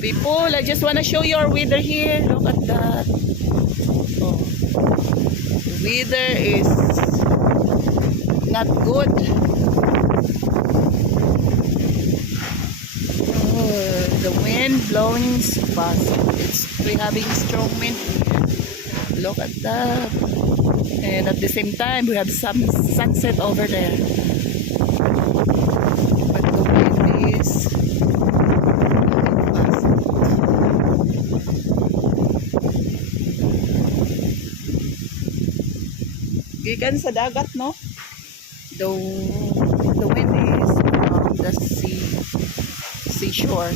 People, I just want to show you our weather here. Look at that. Oh, the weather is not good. Oh, the wind blowing fast. We're having strong wind here. Look at that. And at the same time, we have some sunset over there. But the wind is fast. Gikan sa dagat, no? The wind is from the seashore.